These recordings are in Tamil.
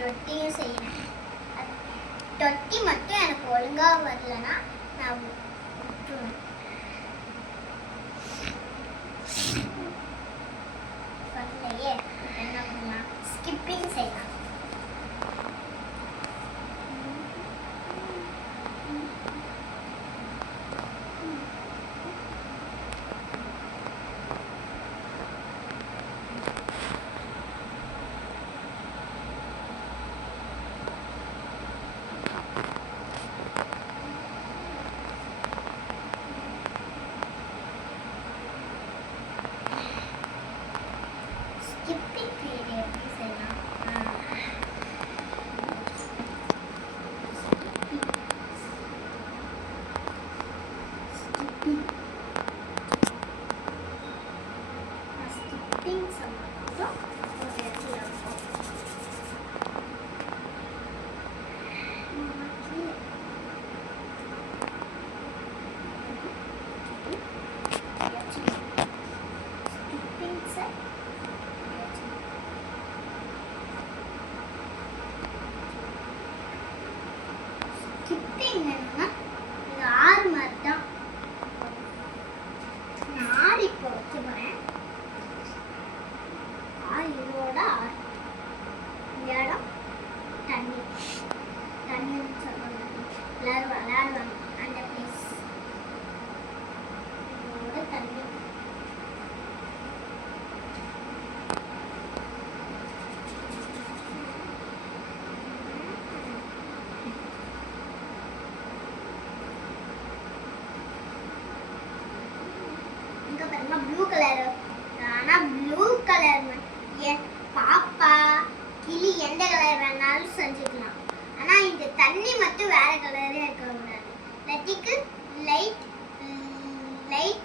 தொட்டியும் செய்யணும். தொட்டி மட்டும் எனக்கு ஒழுங்காக வரலன்னா நான் விட்டுருவேன். வரலையே என்ன பண்ணலாம்? ஸ்கிப்பிங் செய்யலாம். ஸ்கிப்பிங் பீரியட் எப்படி செய்யலாம்? ஸ்கிப்பிங் சம்பந்தம் ஒரு இடத்துல இருக்கும். ஸ்கிப்பிங் சார் ஸ்கிப்பிங் என்னன்னா இது ஆறு மாதிரி தான். நான் ஆறு இப்போ வைக்க போறேன். இதோட ஆறு இந்த இடம் தண்ணி தண்ணின்னு சொல்லுவாங்க, விளையாடுவாங்க அந்த பிளேஸ். இதோட தண்ணி ப்ளூ கலர். ஆனா ப்ளூ கலர் பாப்பா கிளி எந்த கலர் வேணாலும் செஞ்சுக்கலாம். ஆனா இந்த தண்ணி மட்டும் வேற கலரே இருக்கக்கூடாது. லட்டிக்கு லைட்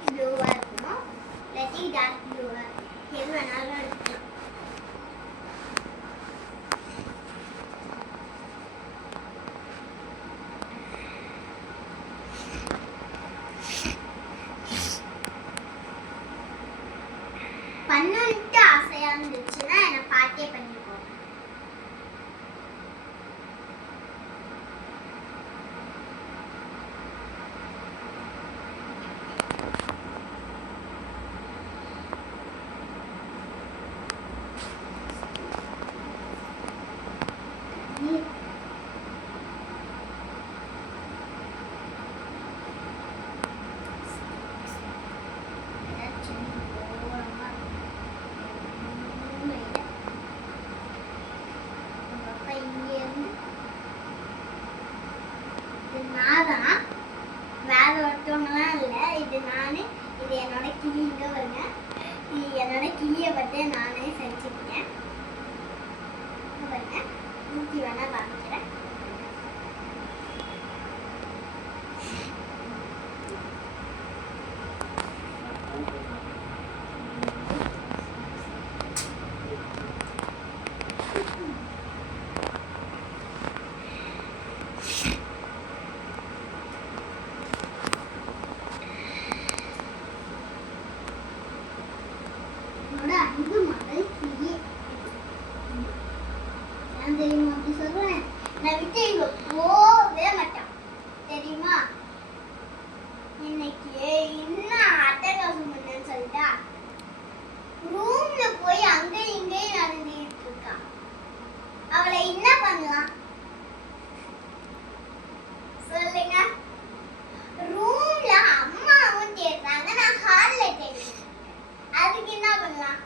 ப்ளூவா இருக்கணும், லட்டி டார்க் ப்ளூவா இருக்கணும். எது வேணாலும் எடுக்கலாம். பண்ணுன்ட்டு ஆசையா இருந்துச்சுன்னா என்னை பாட்டே பண்ணிக்கோ. வேற ஒருத்தவங்கலாம் இல்லை, இது நானே. இது என்னோட கிளி. இங்கே வருங்க, இது என்னோட கிளியை பற்றி நானே செஞ்சுருக்கேன். பாருங்க, ஊற்றி வேணா காமிக்கிறேன். அன்பு மகள் கிளி. நான் தெரியுமா அப்படி சொல்றேன்? நான் விட்டு இங்க போவே மாட்டேன் தெரியுமா? இன்னைக்கு என்ன அட்டகாசம் பண்ணேன்னு சொல்லிட்டா, ரூம்ல போய் அங்க இங்கேயும் நடந்துட்டு இருக்கா. அவளை என்ன பண்ணலாம் சொல்லுங்க? ரூம்ல அம்மாவும் தேடுறாங்க, நான் ஹால்ல தேடுறேன். அதுக்கு என்ன பண்ணலாம்?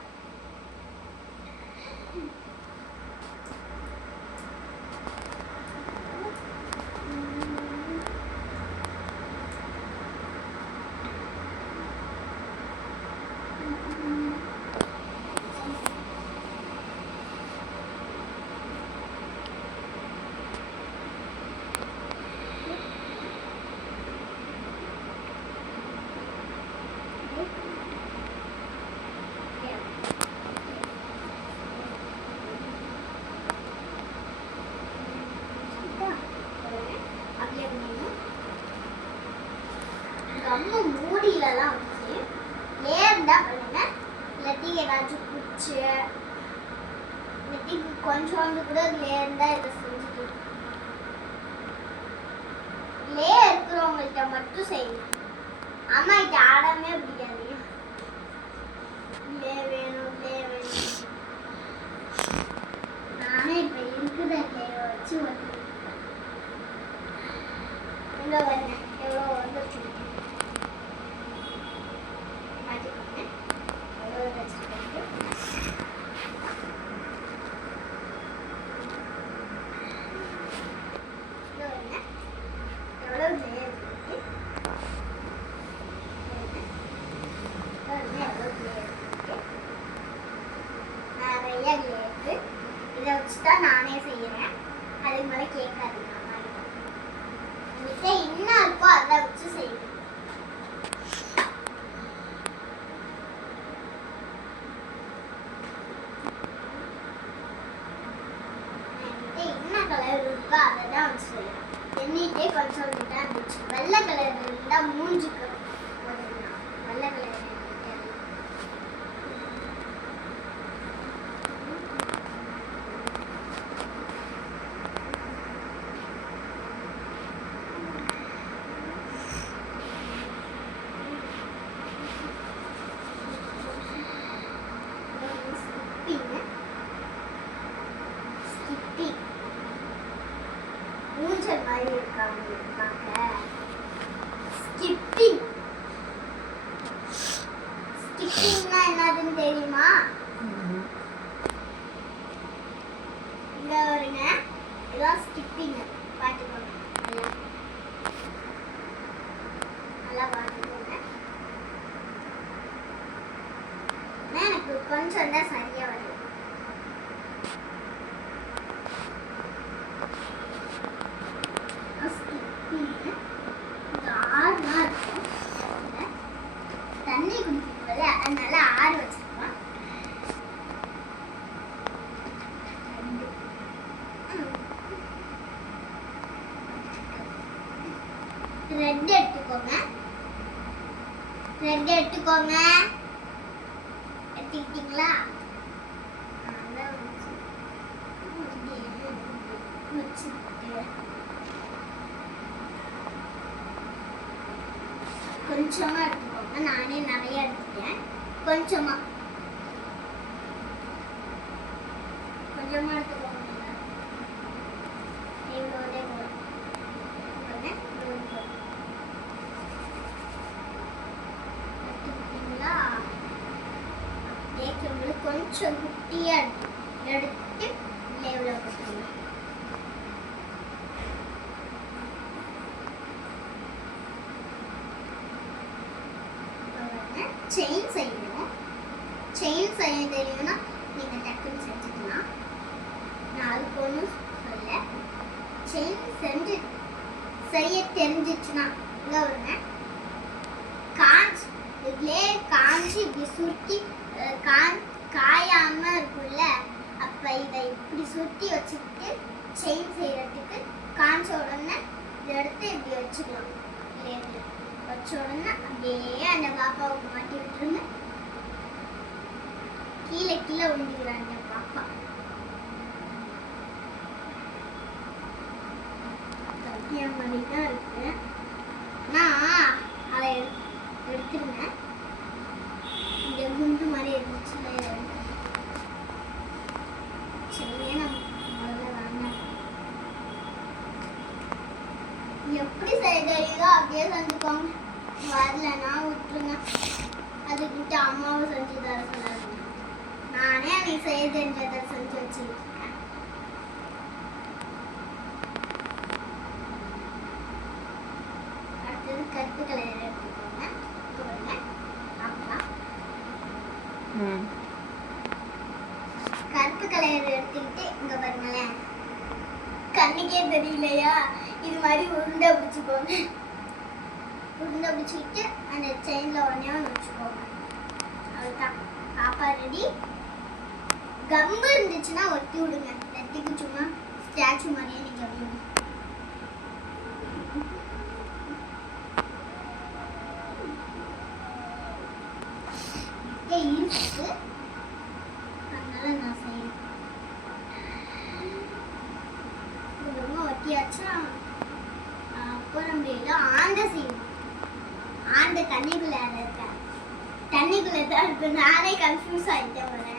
கம்மு மூடியிலலாம் வச்சு நேர்ந்தா பண்ணுங்க. இல்லாட்டி ஏதாச்சும் குச்சி இல்லாட்டி கொஞ்சோண்டு கூட லே இருந்தா இதை செஞ்சுட்டு லே இருக்கிறவங்கள்ட்ட மட்டும் செய்யணும். அம்மா கிட்ட ஆடவே பிடிக்காது. லே வேணும் லே வேணும். நானே இப்ப இருக்குத லேவை வச்சு வந்து இங்க வரேன். எவ்வளோ வந்து மாட்டிக்கோங்க. எவ்வளோ வச்சுக்கிட்டு எவ்வளோ லே நிறைய லேக்கு இதை வச்சுதான் நானே செய்யறேன். அதுக்கு மேலே கேட்காதீங்க. உங்ககிட்ட என்ன இருக்கோ அதை வச்சு செய்யணும். என்கிட்ட என்ன கலர் இருக்கோ அதை தான் வச்சு செய்யணும். எண்ணிட்டே கொஞ்சம் தான் இருந்துச்சு. வெள்ளை கலர் இருந்தால் மூஞ்சுக்கு போட்டுக்கலாம். வெள்ளை கலர் ஊஞ்சல் மாதிரி இருக்காங்க. ஸ்கிப்பிங். ஸ்கிப்பிங்னா என்னதுன்னு தெரியுமா? இங்க வருங்க. இதான் ஸ்கிப்பிங். பார்த்துக்கோங்க. நல்லா பார்த்துக்கோங்க. எனக்கு கொஞ்சம் தான் சரியா வருது. தண்ணி குடிக்கும்போது அதனால 6 வச்சிருக்கோம். ரெட் எடுத்துக்கோங்க. ரெட் எடுத்துக்கோங்க. எடுத்துக்கிட்டீங்களா? கொஞ்சமா எடுத்துக்கோங்க. நானே நிறைய எடுத்துட்டேன். கொஞ்சமா கொஞ்சமா எடுத்துக்கோங்க. இவ்வளோதே போதும். எடுத்துக்கிட்டீங்களா? தேய்க்கும்போது கொஞ்சம் குட்டியா எடுத்து எவ்வளோ கொடுத்துருங்க. செயின் செய்யணும். செயின் செய்ய தெரியும்னா நீங்கள் டக்குன்னு செஞ்சுக்கலாம். நான் அதுக்கு ஒன்றும் சொல்ல. செயின் செய்ய தெரிஞ்சிச்சுன்னா இங்கே வருங்க. இதுலேயே காஞ்சி இப்படி சுருட்டி காயாமல் இருக்கும்ல, அப்போ இதை இப்படி சுருட்டி வச்சுக்கிட்டு செயின் செய்கிறதுக்கு காஞ்ச உடனே இதை எடுத்து இப்படி வச்சுக்கலாம். லேபிள் வச்ச உடனே அப்படியே அந்த பாப்பாவுக்கு மாட்டி விட்டுருங்க. கீழே கீழே விழுந்துக்கிறாங்க பாப்பா. கட்டிய மாதிரி தான் இருக்கு. நான் அதை எடுத்துருங்க. இந்த குண்டு மாதிரி இருந்துச்சு. எப்படி செய்ய தெரியுதோ அப்படியே செஞ்சுக்கோங்க. வரலன்னா விட்டுருங்க. அதுக்கிட்ட அம்மாவை செஞ்சு தர சொல்லாதுங்க. நானே நீ செய்ய தெரிஞ்சதை செஞ்சு வச்சுருக்கேன். அடுத்தது கருப்பு கலர் எடுத்துக்கோங்க. அப்புறம் கருப்பு கலர் எடுத்துக்கிட்டு இங்க பாருங்களேன். கண்ணுக்கே தெரியலையா? இது மாதிரி உருண்டை பிடிச்சிக்கோங்க. உருண்டை பிடிச்சிக்கிட்டு அந்த செயினில் ஒன்றே வச்சுக்கோங்க. அதுதான் பாப்பா ரெடி. கம்பு இருந்துச்சுன்னா ஒட்டி விடுங்க. நெத்திக்கு சும்மா ஸ்டாச்சு மாதிரியே நீங்கள் விடுங்க. இருக்கு, அதனால நான் செய்யணும். கட்டியாச்சா அப்புறம் நம்ம ஆண்டை செய்யணும். ஆண்டை தண்ணிக்குள்ள இருக்க தண்ணிக்குள்ள தான் இருக்கு. நானே கன்ஃபியூஸ் ஆயிட்டேன்.